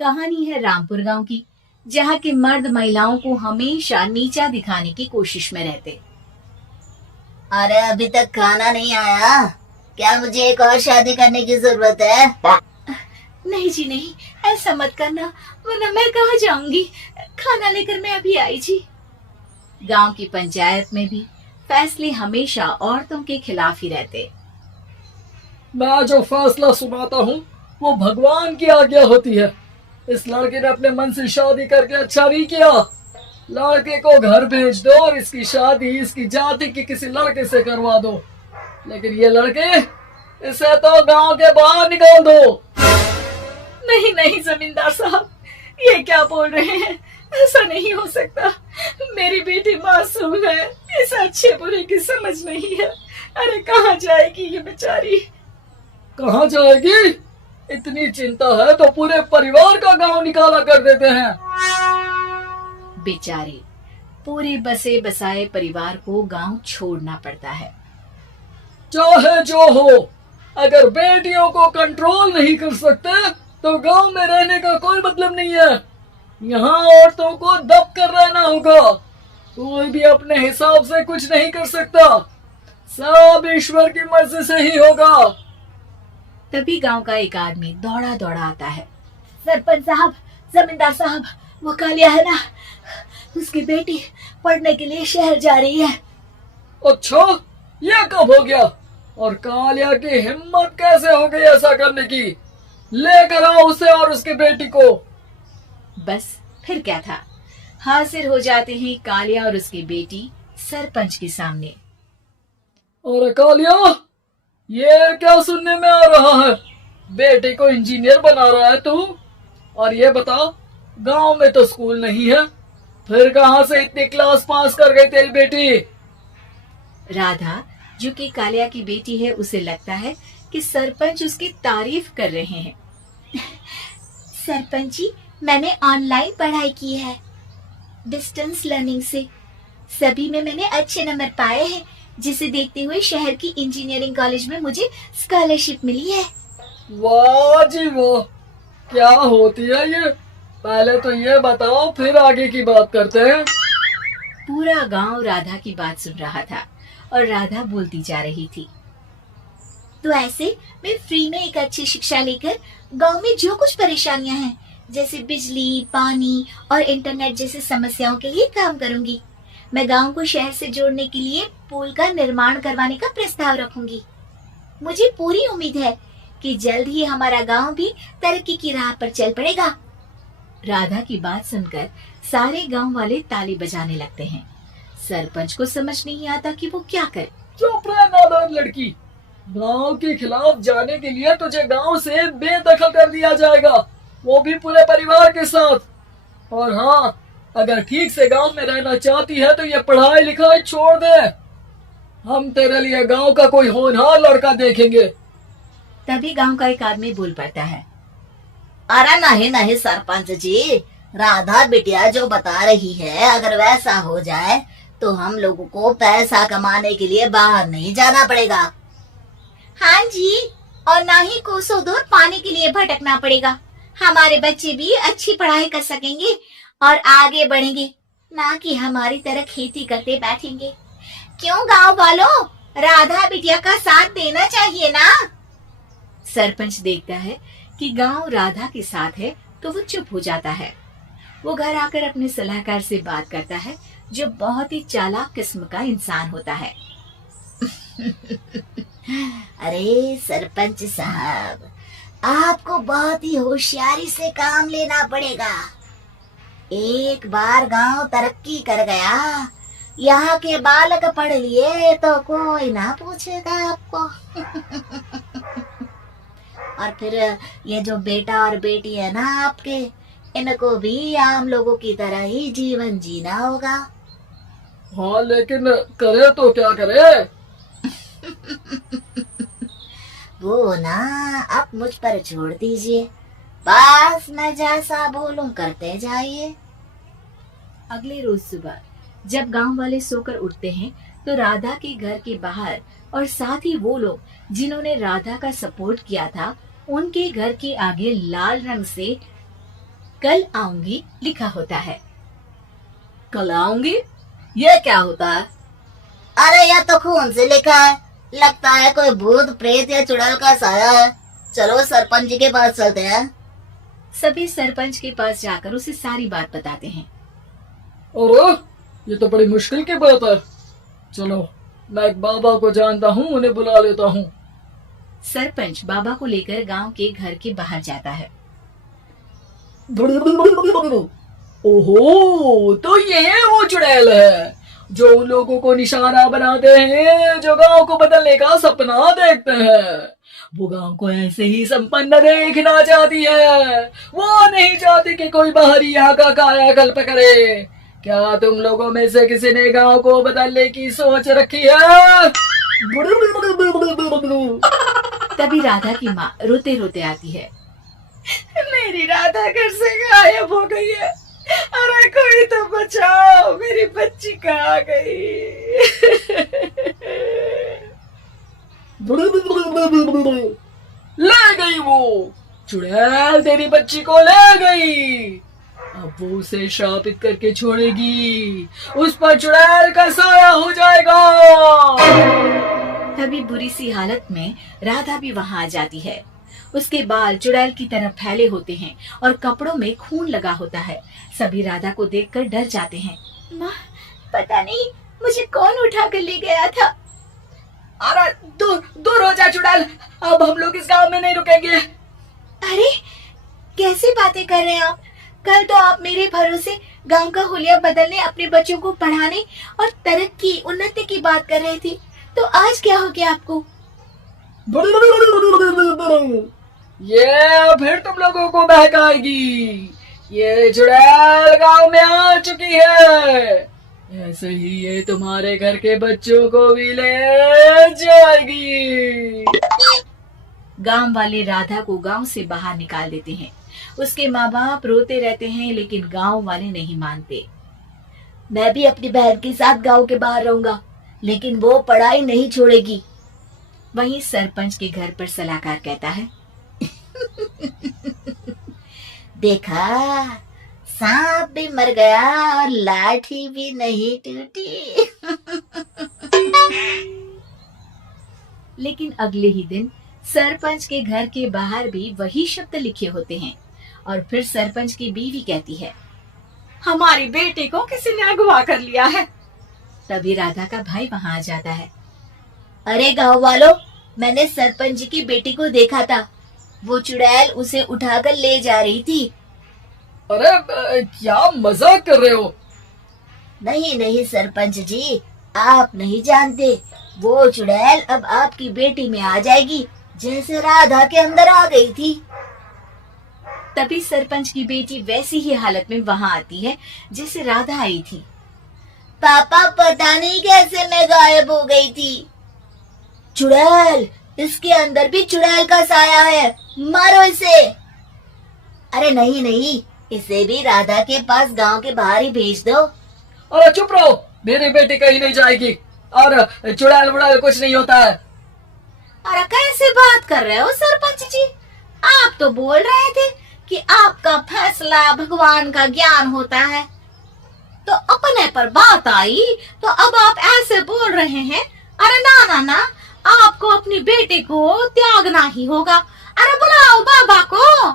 कहानी है रामपुर गांव की, जहाँ के मर्द महिलाओं को हमेशा नीचा दिखाने की कोशिश में रहते। अरे अभी तक खाना नहीं आया। क्या मुझे एक और शादी करने की जरूरत है? नहीं जी नहीं, ऐसा मत करना, वरना मैं कहाँ जाऊंगी। खाना लेकर मैं अभी आई जी। गांव की पंचायत में भी फैसले हमेशा औरतों के खिलाफ ही रहते। मैं जो फैसला सुनाता हूँ वो भगवान की आज्ञा होती है। इस लड़के ने अपने मन से शादी करके अच्छा नहीं किया। लड़के को घर भेज दो और इसकी शादी इसकी जाति के किसी लड़के से करवा दो। लेकिन ये लड़के, इसे तो गांव के बाहर निकाल दो। नहीं नहीं जमींदार साहब, ये क्या बोल रहे हैं? ऐसा नहीं हो सकता। मेरी बेटी मासूम है, इसे अच्छे बुरे की समझ नहीं है। अरे कहाँ जाएगी ये बेचारी? कहाँ जाएगी? इतनी चिंता है तो पूरे परिवार का गांव निकाला कर देते हैं। बेचारे पूरे बसे बसाए परिवार को गांव छोड़ना पड़ता है। चाहे जो हो, अगर बेटियों को कंट्रोल नहीं कर सकते तो गांव में रहने का कोई मतलब नहीं है। यहाँ औरतों को दब कर रहना होगा। कोई भी अपने हिसाब से कुछ नहीं कर सकता, सब ईश्वर की मर्जी से ही होगा। तभी गांव का एक आदमी दौड़ा दौड़ा आता है। सरपंच साहब, जमींदार साहब, वो कालिया है ना, उसकी बेटी पढ़ने के लिए शहर जा रही है। अच्छा, ये कब हो गया? और कालिया की हिम्मत कैसे हो गई ऐसा करने की? लेकर आओ उसे और उसकी बेटी को। बस फिर क्या था, हाजिर हो जाते हैं कालिया और उसकी बेटी सरपंच के सामने। और कालिया, ये क्या सुनने में आ रहा है? बेटे को इंजीनियर बना रहा है तू? और ये बता, गांव में तो स्कूल नहीं है, फिर कहां से इतनी क्लास पास कर गई तेरी बेटी? राधा, जो कि कालिया की बेटी है, उसे लगता है कि सरपंच उसकी तारीफ कर रहे हैं। सरपंच जी, मैंने ऑनलाइन पढ़ाई की है, डिस्टेंस लर्निंग से। सभी में मैंने अच्छे नंबर पाए हैं, जिसे देखते हुए शहर की इंजीनियरिंग कॉलेज में मुझे स्कॉलरशिप मिली है। वाह जी वाह, क्या होती है ये? पहले तो ये बताओ, फिर आगे की बात करते हैं। पूरा गांव राधा की बात सुन रहा था और राधा बोलती जा रही थी। तो ऐसे मैं फ्री में एक अच्छी शिक्षा लेकर गांव में जो कुछ परेशानियां हैं, जैसे बिजली, पानी और इंटरनेट जैसी समस्याओं के लिए काम करूंगी। मैं गांव को शहर से जोड़ने के लिए पुल का निर्माण करवाने का प्रस्ताव रखूंगी। मुझे पूरी उम्मीद है कि जल्द ही हमारा गांव भी तरक्की की राह पर चल पड़ेगा। राधा की बात सुनकर सारे गांव वाले ताली बजाने लगते हैं। सरपंच को समझ नहीं आता कि वो क्या करे। चुप रह नादान लड़की, गांव के खिलाफ जाने के लिए तुझे गांव से बेदखल कर दिया जाएगा, वो भी पूरे परिवार के साथ। और हाँ, अगर ठीक से गांव में रहना चाहती है तो ये पढ़ाई लिखाई छोड़ दे। हम तेरे लिए गांव का कोई होनहार लड़का देखेंगे। तभी गांव का एक आदमी बोल पड़ता है। अरे नहीं नहीं सरपंच जी, राधा बिटिया जो बता रही है, अगर वैसा हो जाए तो हम लोगों को पैसा कमाने के लिए बाहर नहीं जाना पड़ेगा। हाँ जी, और ना ही कोसों दूर पानी के लिए भटकना पड़ेगा। हमारे बच्चे भी अच्छी पढ़ाई कर सकेंगे और आगे बढ़ेंगे, ना कि हमारी तरह खेती करते बैठेंगे। क्यों गांव वालों, राधा बिटिया का साथ देना चाहिए ना। सरपंच देखता है कि गांव राधा के साथ है तो वो चुप हो जाता है। वो घर आकर अपने सलाहकार से बात करता है, जो बहुत ही चालाक किस्म का इंसान होता है। अरे सरपंच साहब, आपको बहुत ही होशियारी से काम लेना पड़ेगा। एक बार गांव तरक्की कर गया, यहाँ के बालक पढ़ लिए तो कोई ना पूछेगा आपको। और फिर ये जो बेटा और बेटी है ना आपके, इनको भी आम लोगों की तरह ही जीवन जीना होगा। हाँ, लेकिन करे तो क्या करे? वो ना आप मुझ पर छोड़ दीजिए, बस मैं जैसा बोलूं करते जाइए। अगले रोज सुबह जब गांव वाले सोकर उठते हैं तो राधा के घर के बाहर और साथ ही वो लोग जिन्होंने राधा का सपोर्ट किया था, उनके घर के आगे लाल रंग से कल आऊंगी लिखा होता है। कल आऊंगी, ये क्या होता है? अरे यह तो खून से लिखा है, लगता है कोई भूत प्रेत या चुड़ैल का साया है। चलो सरपंच जी के पास चलते हैं। सभी सरपंच के पास जाकर उसे सारी बात बताते हैं। अरे ये तो बड़ी मुश्किल की बात है। चलो मैं एक बाबा को जानता हूँ, उन्हें बुला लेता हूँ। सरपंच बाबा को लेकर गांव के घर के बाहर जाता है। ओहो, तो ये वो चुड़ैल है जो उन लोगों को निशाना बनाते हैं जो गांव को बदलने का सपना देखते हैं। वो गांव को ऐसे ही संपन्न देखना चाहती है, वो नहीं चाहती कि कोई बाहरी यहाँ का कायाकल्प करे। क्या तुम लोगों में से किसी ने गांव को बदलने की सोच रखी है? तभी राधा की माँ रोते रोते आती है। मेरी राधा घर से गायब हो गई है। अरे कोई तो बचाओ, मेरी बच्ची कहाँ गई? ले गई वो चुड़ैल, तेरी बच्ची को ले गई। अब वो उसे शापित करके छोड़ेगी, उस पर चुड़ैल का साया हो जाएगा। तभी बुरी सी हालत में राधा भी वहां आ जाती है। उसके बाल चुड़ैल की तरह फैले होते हैं और कपड़ों में खून लगा होता है। सभी राधा को देखकर डर जाते हैं। माँ, पता नहीं मुझे कौन उठा कर ले गया था। अरे दूर दूर हो जा चुड़ैल, अब हम लोग इस गांव में नहीं रुकेंगे। अरे कैसी बातें कर रहे हैं आप? कल तो आप मेरे भरोसे गांव का हुलिया बदलने, अपने बच्चों को पढ़ाने और तरक्की उन्नति की बात कर रहे थे, तो आज क्या हो गया आपको? ये फिर तुम लोगों को बहकाएगी। ये चुड़ैल गांव में आ चुकी है, ऐसे ही ये तुम्हारे घर के बच्चों को भी ले जाएगी। गांव वाले राधा को गांव से बाहर निकाल देते हैं। उसके माँ बाप रोते रहते हैं, लेकिन गांव वाले नहीं मानते। मैं भी अपनी बहन के साथ गांव के बाहर रहूंगा, लेकिन वो पढ़ाई नहीं छोड़ेगी। वहीं सरपंच के घर पर सलाहकार कहता है। देखा, सांप भी मर गया और लाठी भी नहीं टूटी। लेकिन अगले ही दिन सरपंच के घर के बाहर भी वही शब्द लिखे होते हैं। और फिर सरपंच की बीवी कहती है, हमारी बेटी को किसी ने अगवा कर लिया है। तभी राधा का भाई वहां आ जाता है। अरे गांव वालों, मैंने सरपंच जी की बेटी को देखा था। वो चुड़ैल उसे उठाकर ले जा रही थी। अरे क्या मजाक कर रहे हो? नहीं नहीं सरपंच जी, आप नहीं जानते। वो चुड़ैल अब आपकी बेटी में आ जाएगी, जैसे राधा के अंदर आ गई थी। तभी सरपंच की बेटी वैसी ही हालत में वहां आती है जैसे राधा आई थी। पापा, पता नहीं कैसे मैं गायब हो गई थी। चुड़ैल, इसके अंदर भी चुड़ैल का साया है, मारो इसे। अरे नहीं नहीं, इसे भी राधा के पास गांव के बाहर ही भेज दो। अरे चुप रहो, मेरी बेटी कहीं नहीं जाएगी और चुड़ैल बुड़ैल कुछ नहीं होता है। अरे कैसे बात कर रहे हो सरपंच जी? आप तो बोल रहे थे कि आपका फैसला भगवान का ज्ञान होता है, तो अपने पर बात आई तो अब आप ऐसे बोल रहे हैं। अरे ना ना ना, आपको अपनी बेटी को त्यागना ही होगा। अरे बुलाओ बाबा को।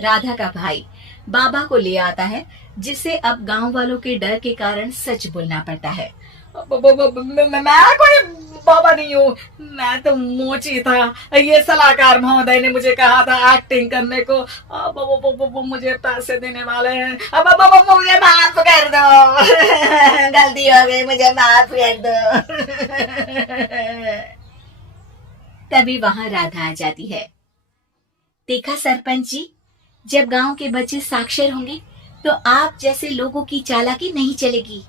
राधा का भाई बाबा को ले आता है, जिसे अब गांव वालों के डर के कारण सच बोलना पड़ता है। मैं कोई बाबा नहीं हूँ, मैं तो मोची था। ये सलाहकार महोदय ने मुझे कहा था एक्टिंग करने को। वो मुझे पैसे देने वाले हैं। अब मुझे माफ कर दो। गलती हो गई, मुझे माफ कर दो। तभी वहां राधा आ जाती है। देखा सरपंच जी, जब गांव के बच्चे साक्षर होंगे तो आप जैसे लोगों की चालाकी नहीं चलेगी।